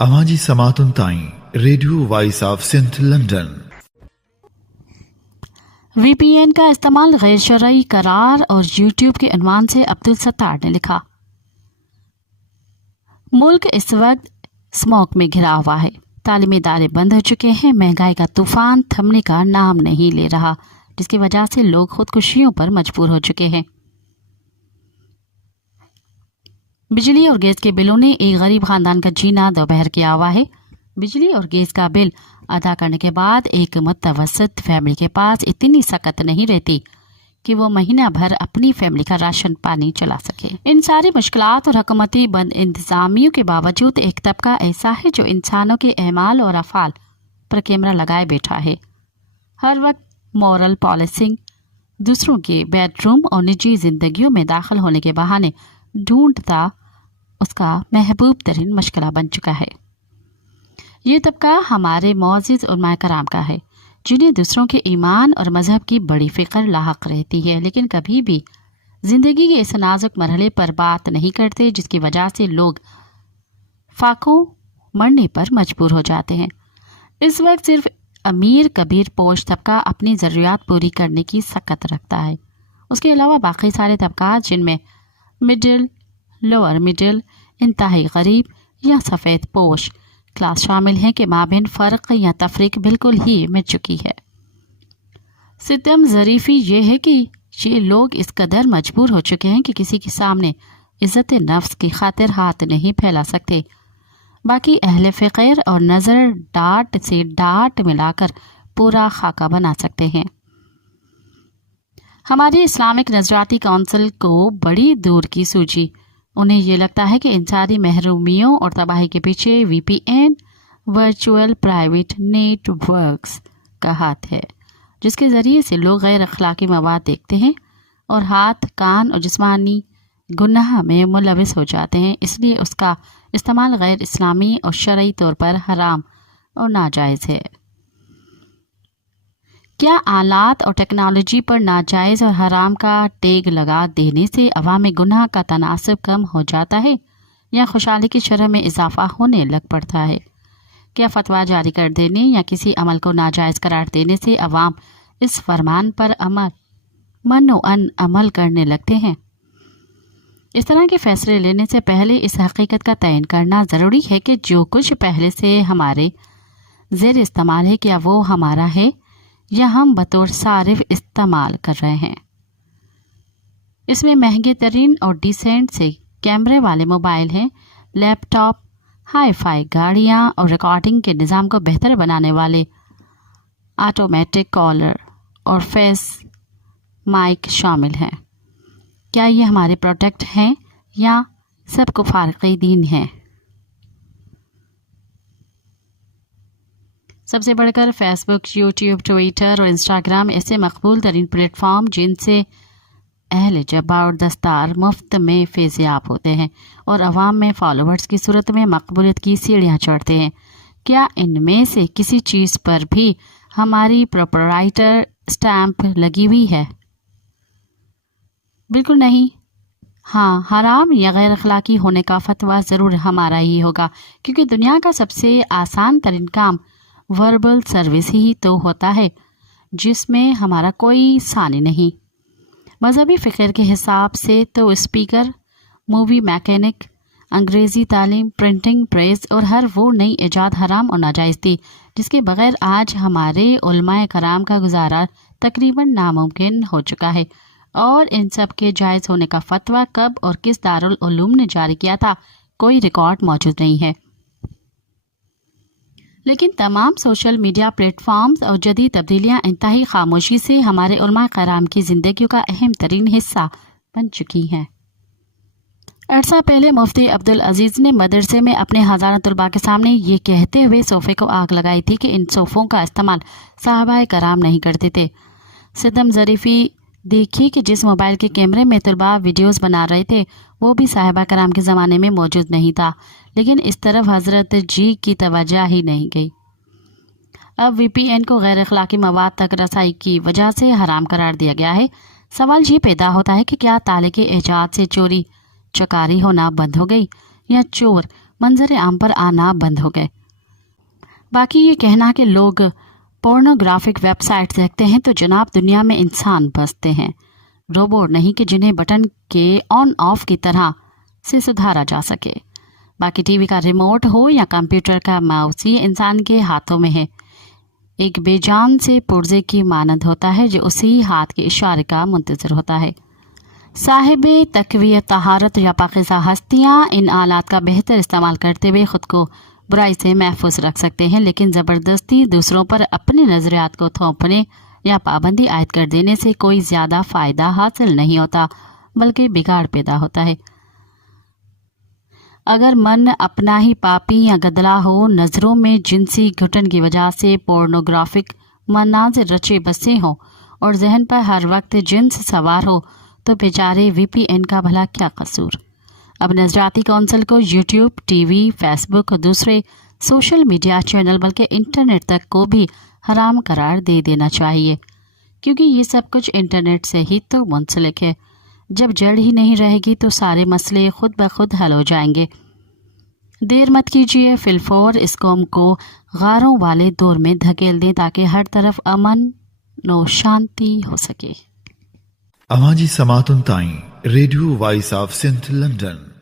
Amaji Samatun Tain, Radio Voice of St. London. VPN का इस्तेमाल गैर शरई करार और यूट्यूब के अनवान से अब्दुल सत्तार ने लिखा। मुल्क इस वक्त स्मोक में घिरा हुआ है, तालीमी इदारे बंद हो चुके हैं, महंगाई का तूफान थमने का नाम नहीं ले रहा, जिसकी वजह से लोग खुदकुशियों पर मजबूर हो चुके हैं। बिजली और गैस के बिलों ने एक गरीब खानदान का जीना दोपहर किया हुआ है। बिजली और गैस का बिल अदा करने के बाद एक मुतवसत फैमिली के पास इतनी सकत नहीं रहती कि वो महीना भर अपनी फैमिली का राशन पानी चला सके। इन सारी मुश्किलात और हुकूमती बंद इंतजामियों के बावजूद एक तबका ऐसा है जो इंसानों के अमाल और अफाल पर कैमरा लगाए बैठा है। हर वक्त मॉरल पॉलिसिंग, दूसरों के बेडरूम और निजी जिंदगियों में दाखिल होने के बहाने ढूंढता उसका महबूब तरीन मशगला बन चुका है। ये तबका हमारे मोअज़्ज़िज़ उलमाए कराम का है, जिन्हें दूसरों के ईमान और मजहब की बड़ी फिक्र लाहक रहती है, लेकिन कभी भी जिंदगी के इस नाजुक मरहले पर बात नहीं करते, जिसकी वजह से लोग फाकों मरने पर मजबूर हो जाते हैं। इस वक्त सिर्फ अमीर कबीर पोश तबका अपनी ज़रूरियात पूरी करने की सकत रखता है। उसके अलावा बाकी सारे तबका जिनमें मिडिल, लोअर मिडिल, इंतहाई गरीब या सफ़ेद पोश क्लास शामिल हैं के माबेन फ़र्क या तफरीक बिल्कुल ही मिट चुकी है। सितम ज़रीफ़ी ये है कि ये लोग इस कदर मजबूर हो चुके हैं कि किसी के सामने इज़्ज़त नफ्स की खातिर हाथ नहीं फैला सकते। बाकी अहले फ़िक्र और नज़र डाट से डाट मिलाकर पूरा खाका बना सकते हैं। हमारी इस्लामिक नज़राती काउंसिल को बड़ी दूर की सूझी। उन्हें ये लगता है कि इन सारी महरूमियों और तबाही के पीछे VPN, वर्चुअल प्राइवेट नेटवर्क्स का हाथ है, जिसके ज़रिए से लोग गैर अखलाकी मवाद देखते हैं और हाथ, कान और जिस्मानी गुनाह में मुलविस हो जाते हैं। इसलिए उसका इस्तेमाल गैर इस्लामी और शरई तौर पर हराम और नाजायज़ है। क्या आलात और टेक्नोलॉजी पर नाजायज़ और हराम का टैग लगा देने से अवामी गुनाह का तनासब कम हो जाता है या खुशहाली की शरह में इजाफा होने लग पड़ता है? क्या फतवा जारी कर देने या किसी अमल को नाजायज़ करार देने से अवाम इस फरमान पर मनोअन अमल करने लगते हैं? इस तरह के फैसले लेने से पहले इस हकीकत का तयन करना ज़रूरी है कि जो कुछ पहले से हमारे ज़ेर इस्तेमाल है, क्या वो हमारा है या हम बतौर सारिफ इस्तेमाल कर रहे हैं। इसमें महंगे तरीन और डिसेंट से कैमरे वाले मोबाइल हैं, लैपटॉप, हाई फाई गाड़ियाँ और रिकॉर्डिंग के निज़ाम को बेहतर बनाने वाले ऑटोमेटिक कॉलर और फेस माइक शामिल हैं। क्या ये हमारे प्रोडक्ट हैं या सब कुफार दीन हैं? सबसे बढ़कर फेसबुक, यूट्यूब, ट्विटर और इंस्टाग्राम ऐसे मकबूल तरीन प्लेटफॉर्म जिनसे अहले जब्बा और दस्तार मुफ्त में फैज़याब होते हैं और अवाम में फॉलोअर्स की सूरत में मकबूलियत की सीढ़ियाँ चढ़ते हैं। क्या इनमें से किसी चीज़ पर भी हमारी प्रोप्राइटर स्टैंप लगी हुई है? बिल्कुल नहीं। हाँ, हराम या गैर अखलाकी होने का फतवा ज़रूर हमारा ही होगा, क्योंकि दुनिया का सबसे आसान तरीन काम वर्बल सर्विस ही तो होता है, जिसमें हमारा कोई सानी नहीं। मजहबी फ़िक्र के हिसाब से तो स्पीकर, मूवी मैकेनिक, अंग्रेज़ी तालीम, प्रिंटिंग प्रेस और हर वो नई ईजाद हराम और नाजायज़ थी जिसके बगैर आज हमारे उलमाए कराम का गुजारा तकरीबन नामुमकिन हो चुका है। और इन सब के जायज़ होने का फतवा कब और किस दारुल उलूम ने जारी किया था, कोई रिकॉर्ड मौजूद नहीं है। लेकिन तमाम सोशल मीडिया प्लेटफॉर्म्स और जदीद तब्दीलियाँ इंतहाई खामोशी से हमारे उलमा कराम की ज़िंदगियों का अहम तरीन हिस्सा बन चुकी हैं। अरसा पहले मुफ्ती अब्दुल अजीज़ ने मदरसे में अपने हज़ारों तलबा के सामने ये कहते हुए सोफ़े को आग लगाई थी कि इन सोफ़ों का इस्तेमाल साहबाए कराम नहीं करते थे। सितम ज़रीफ़ी देखी कि जिस मोबाइल के कैमरे में तलबा वीडियोस बना रहे थे वो भी साहिबा कराम के ज़माने में मौजूद नहीं था, लेकिन इस तरफ हज़रत जी की तवज्जो ही नहीं गई। अब VPN को गैर अखलाकी मवाद तक रसाई की वजह से हराम करार दिया गया है। सवाल ये पैदा होता है कि क्या ताले के एजाद से चोरी चकारी होना बंद हो गई या चोर मंजर आम पर आना बंद हो गए। बाकी ये कहना कि लोग पोर्नोग्राफिक वेबसाइट देखते हैं तो जनाब दुनिया में इंसान बसते हैं, रोबोट नहीं कि जिन्हें बटन के ऑन ऑफ की तरह से सुधारा जा सके। बाकी टीवी का रिमोट हो या कंप्यूटर का माउस, ये इंसान के हाथों में है। एक बेजान से पुर्जे की मानद होता है जो उसी हाथ के इशारे का मुंतजर होता है। साहिबे तकवीयत तहारत या पाकिज़ा हस्तियाँ इन आलात का बेहतर इस्तेमाल करते हुए खुद को बुराई से महफूज रख सकते हैं, लेकिन ज़बरदस्ती दूसरों पर अपने नज़रियात को थोपने या पाबंदी आयद कर देने से कोई ज़्यादा फ़ायदा हासिल नहीं होता बल्कि बिगाड़ पैदा होता है। अगर मन अपना ही पापी या गदला हो, नज़रों में जिनसी घुटन की वजह से पोर्नोग्राफिक मनाज़िर रचे बसे हों और जहन पर हर वक्त जिन्स सवार हो, तो बेचारे VPN का भला क्या कसूर। अब नजराती कौंसिल को यूट्यूब, टीवी, फेसबुक और दूसरे सोशल मीडिया चैनल बल्कि इंटरनेट तक को भी हराम करार दे देना चाहिए, क्योंकि ये सब कुछ इंटरनेट से ही तो मुंसलिक है। जब जड़ ही नहीं रहेगी तो सारे मसले खुद ब खुद हल हो जाएंगे। देर मत कीजिए, फिलफौर इस कौम को गारों वाले दौर में धकेल दें ताकि हर तरफ अमन और शांति हो सके। अवाजी समातुन ताई radio voice of Sindh London.